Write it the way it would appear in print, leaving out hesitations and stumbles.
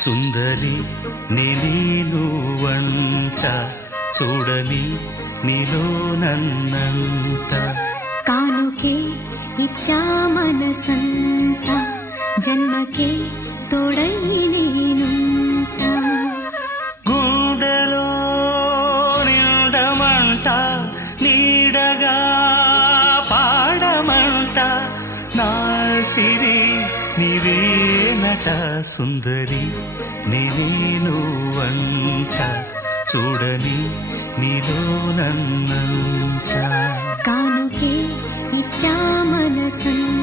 సుందరి నేను వంట చూడని నీలో నన్నంట కానుకే ఇచ్చా మనసంత జన్మకే తోడై నేనుంట గుండెలో నిండమంట నీడగా పాడమంట నా సిరి నీవేనట సుందరి నేను వంట చూడని నీలో నన్నంత కానుకే ఇచ్చా మనసంత